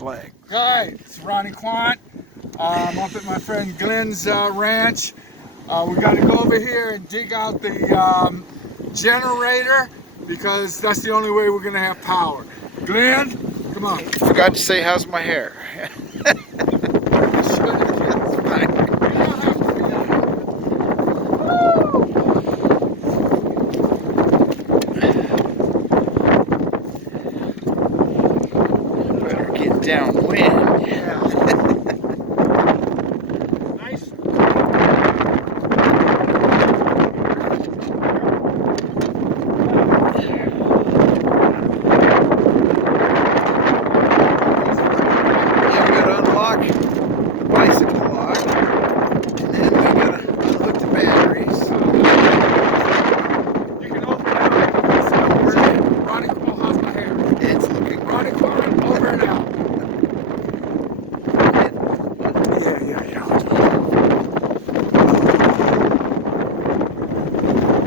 blank. Hi, it's Ronnie Quant. I'm up at my friend Glenn's ranch. We got to go over here and dig out the generator because that's the only way we're going to have power. Glenn, come on. Forgot to say, how's my hair? Better get downwind. Yeah. Nice. Bicycle lock, and then we gotta unhook the batteries. You can open it. Ronnie, come on, how's my hair? It's looking Ronnie, Quant, over and out. Yeah.